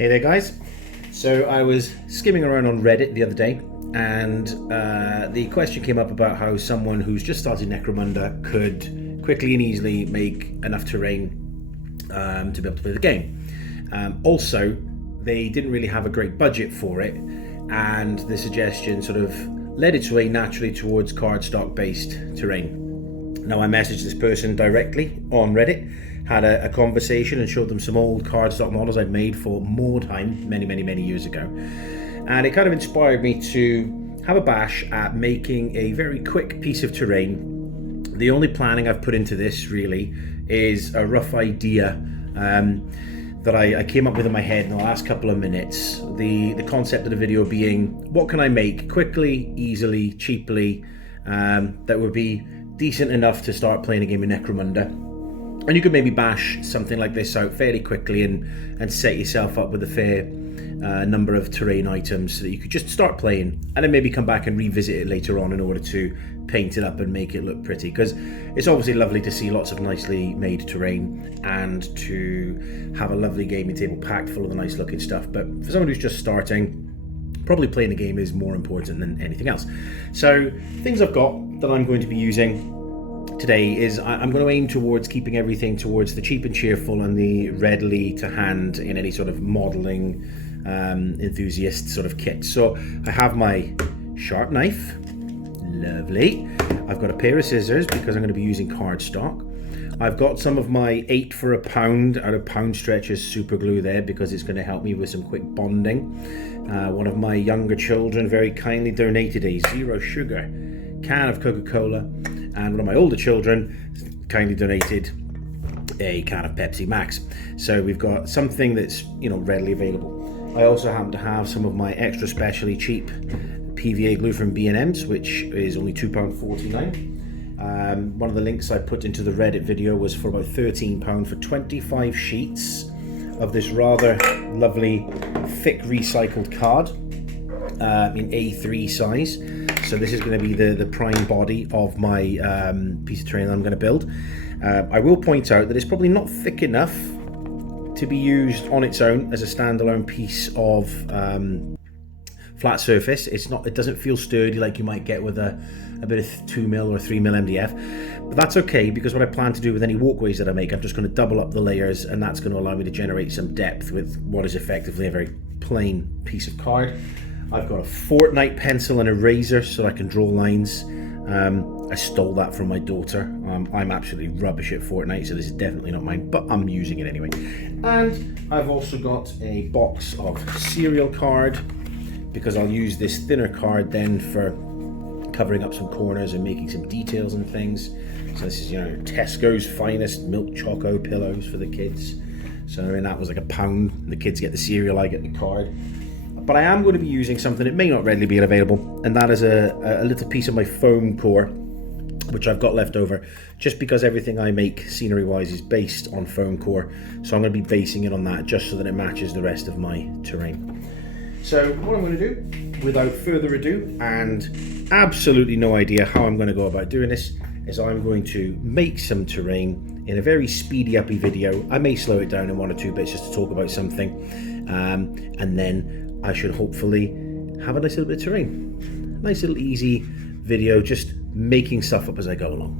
Hey there guys. So I was skimming around on Reddit the other day and the question came up about how someone who's just started Necromunda could quickly and easily make enough terrain to be able to play the game. Also, they didn't really have a great budget for it, and the suggestion sort of led its way naturally towards cardstock based terrain. Now I messaged this person directly on Reddit, had a conversation and showed them some old cardstock models I'd made for more time, many years ago. And it kind of inspired me to have a bash at making a very quick piece of terrain. The only planning I've put into this really is a rough idea that I came up with in my head in the last couple of minutes. The concept of the video being, what can I make quickly, easily, cheaply, that would be decent enough to start playing a game of Necromunda. And you could maybe bash something like this out fairly quickly and set yourself up with a fair number of terrain items so that you could just start playing and then maybe come back and revisit it later on in order to paint it up and make it look pretty. Because it's obviously lovely to see lots of nicely made terrain and to have a lovely gaming table packed full of the nice looking stuff. But for someone who's just starting, probably playing the game is more important than anything else. So things I've got that I'm going to be using today is I'm going to aim towards keeping everything towards the cheap and cheerful and the readily to hand in any sort of modeling enthusiast sort of kit. So I have my sharp knife, lovely. I've got a pair of scissors because I'm going to be using cardstock. I've got some of my 8 for £1 out of Pound Stretchers super glue there because it's going to help me with some quick bonding. One of my younger children very kindly donated a 0 sugar can of Coca-Cola, and one of my older children kindly donated a can of Pepsi Max. So we've got something that's, readily available. I also happen to have some of my extra specially cheap PVA glue from B&M's, which is only £2.49. One of the links I put into the Reddit video was for about £13 for 25 sheets of this rather lovely thick recycled card in A3 size. So this is going to be the prime body of my piece of terrain that I'm going to build. I will point out that it's probably not thick enough to be used on its own as a standalone piece of flat surface. It doesn't feel sturdy like you might get with a bit of 2mm or 3mm MDF. But that's okay, because what I plan to do with any walkways that I make, I'm just going to double up the layers, and that's going to allow me to generate some depth with what is effectively a very plain piece of card. I've got a Fortnite pencil and eraser so I can draw lines. I stole that from my daughter. I'm absolutely rubbish at Fortnite, so this is definitely not mine, but I'm using it anyway. And I've also got a box of cereal card, because I'll use this thinner card then for covering up some corners and making some details and things. So this is, Tesco's finest milk choco pillows for the kids. So that was like £1. The kids get the cereal, I get the card. But I am going to be using something that may not readily be available, and that is a little piece of my foam core, which I've got left over, just because everything I make scenery wise is based on foam core. So I'm going to be basing it on that just so that it matches the rest of my terrain. So what I'm going to do, without further ado, and absolutely no idea how I'm going to go about doing this, is I'm going to make some terrain in a very speedy uppy video. I may slow it down in 1 or 2 bits just to talk about something, and then I should hopefully have a nice little bit of terrain. Nice little easy video, just making stuff up as I go along.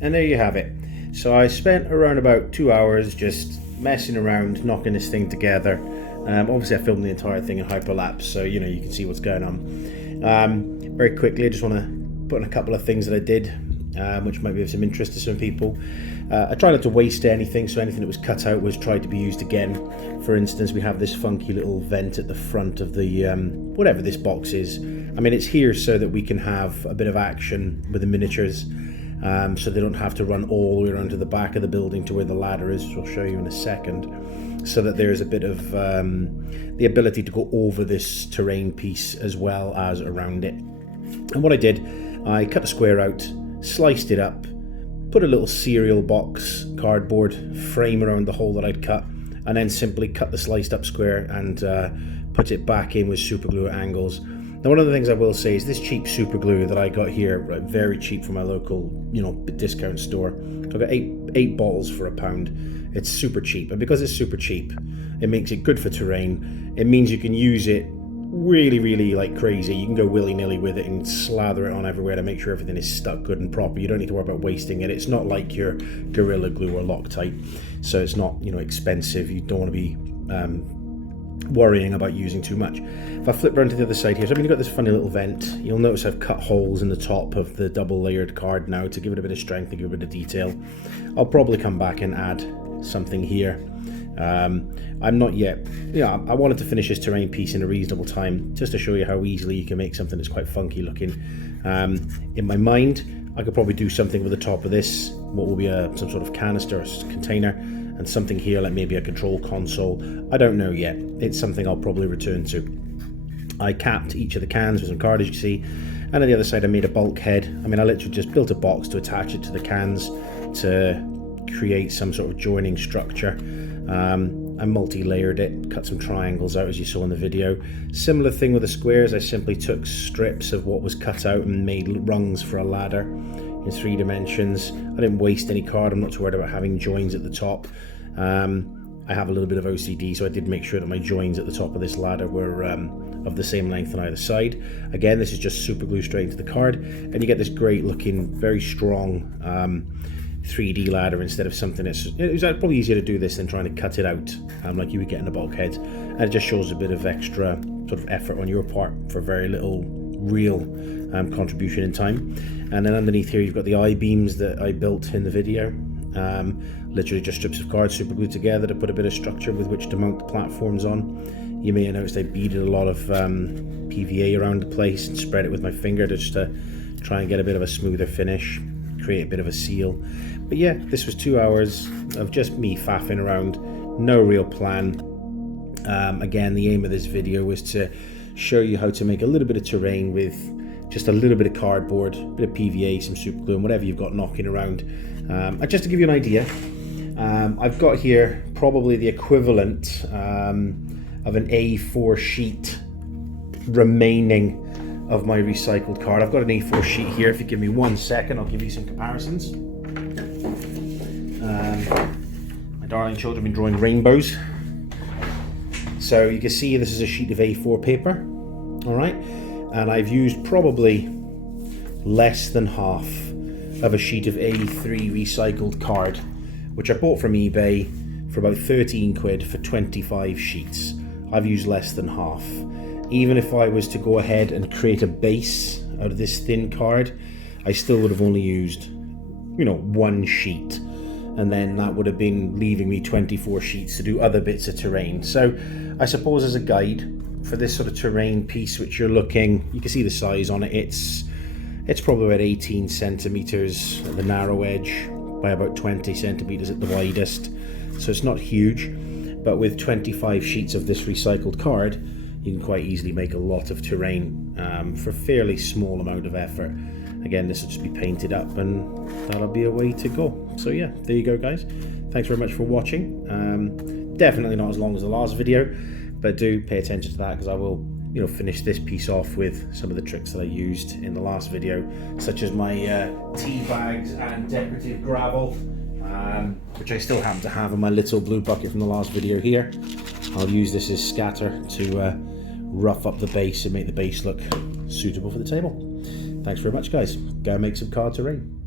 And there you have it. So I spent around about 2 hours just messing around, knocking this thing together. Obviously I filmed the entire thing in hyperlapse, so you can see what's going on. Very quickly, I just want to put in a couple of things that I did, which might be of some interest to some people. I try not to waste anything, so anything that was cut out was tried to be used again. For instance, we have this funky little vent at the front of the whatever this box is. I mean, it's here so that we can have a bit of action with the miniatures, so they don't have to run all the way around to the back of the building to where the ladder is, which I'll show you in a second, so that there's a bit of the ability to go over this terrain piece as well as around it. And what I did, I cut a square out, sliced it up, put a little cereal box cardboard frame around the hole that I'd cut, and then simply cut the sliced up square and put it back in with super glue at angles. Now, one of the things I will say is this cheap super glue that I got here, very cheap from my local, discount store. I got eight bottles for £1. It's super cheap, and because it's super cheap, it makes it good for terrain. It means you can use it really like crazy. You can go willy-nilly with it and slather it on everywhere to make sure everything is stuck good and proper. You don't need to worry about wasting it. It's not like your Gorilla Glue or Loctite, so it's not expensive. You don't want to be worrying about using too much. If I flip around to the other side here, so you've got this funny little vent. You'll notice I've cut holes in the top of the double layered card now to give it a bit of strength, to give it a bit of detail. I'll probably come back and add something here. I'm not yet, I wanted to finish this terrain piece in a reasonable time, just to show you how easily you can make something that's quite funky looking. In my mind, I could probably do something with the top of this, what will be some sort of canister or container, and something here like maybe a control console. I don't know yet. It's something I'll probably return to. I capped each of the cans with some card, as you see, and on the other side I made a bulkhead. I mean, I literally just built a box to attach it to the cans to create some sort of joining structure. I multi-layered it, cut some triangles out as you saw in the video. Similar thing with the squares, I simply took strips of what was cut out and made rungs for a ladder in 3 dimensions. I didn't waste any card, I'm not too worried about having joins at the top. I have a little bit of OCD, so I did make sure that my joins at the top of this ladder were of the same length on either side. Again, this is just super glue straight into the card, and you get this great looking, very strong 3D ladder instead of something that's... It was probably easier to do this than trying to cut it out like you would get in a bulkhead, and it just shows a bit of extra sort of effort on your part for very little real contribution in time. And then underneath here you've got the I-beams that I built in the video. Literally just strips of card super glued together to put a bit of structure with which to mount the platforms on. You may have noticed I beaded a lot of PVA around the place and spread it with my finger just to try and get a bit of a smoother finish, create a bit of a seal. But yeah, this was 2 hours of just me faffing around, no real plan. Again, the aim of this video was to show you how to make a little bit of terrain with just a little bit of cardboard, a bit of PVA, some super glue, and whatever you've got knocking around. Just to give you an idea, I've got here probably the equivalent of an A4 sheet remaining of my recycled card. I've got an A4 sheet here. If you give me 1 second, I'll give you some comparisons. My darling children have been drawing rainbows. So you can see this is a sheet of A4 paper, all right? And I've used probably less than half of a sheet of A3 recycled card, which I bought from eBay for about 13 quid for 25 sheets. I've used less than half. Even if I was to go ahead and create a base out of this thin card, I still would have only used, 1 sheet. And then that would have been leaving me 24 sheets to do other bits of terrain. So I suppose as a guide for this sort of terrain piece, which you're looking, you can see the size on it. It's probably about 18 centimeters at the narrow edge by about 20 centimeters at the widest. So it's not huge, but with 25 sheets of this recycled card, you can quite easily make a lot of terrain for a fairly small amount of effort. Again, this will just be painted up and that'll be a way to go. So yeah, there you go guys. Thanks very much for watching. Definitely not as long as the last video, but do pay attention to that because I will finish this piece off with some of the tricks that I used in the last video, such as my tea bags and decorative gravel, which I still happen to have in my little blue bucket from the last video here. I'll use this as scatter to rough up the base and make the base look suitable for the table. Thanks very much guys. Go make some card terrain.